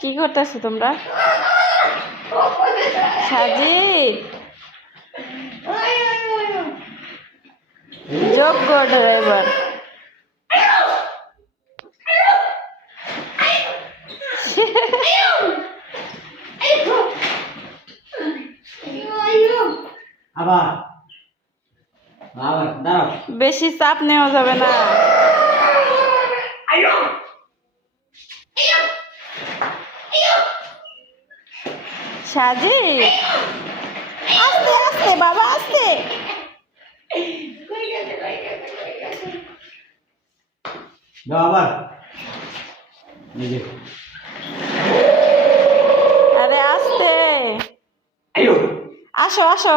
কি করতেছো তোমরা? সাজিদ যোগ্য ড্রাইভার। আবার আবার দাঁড়াও। বেশি চাপ নেওয়া যাবে না। সাজিদ আস্তে আস্তে বাবা আস্তে। দাও আবার এই যে আরে আস্তে। আইও আসো আসো।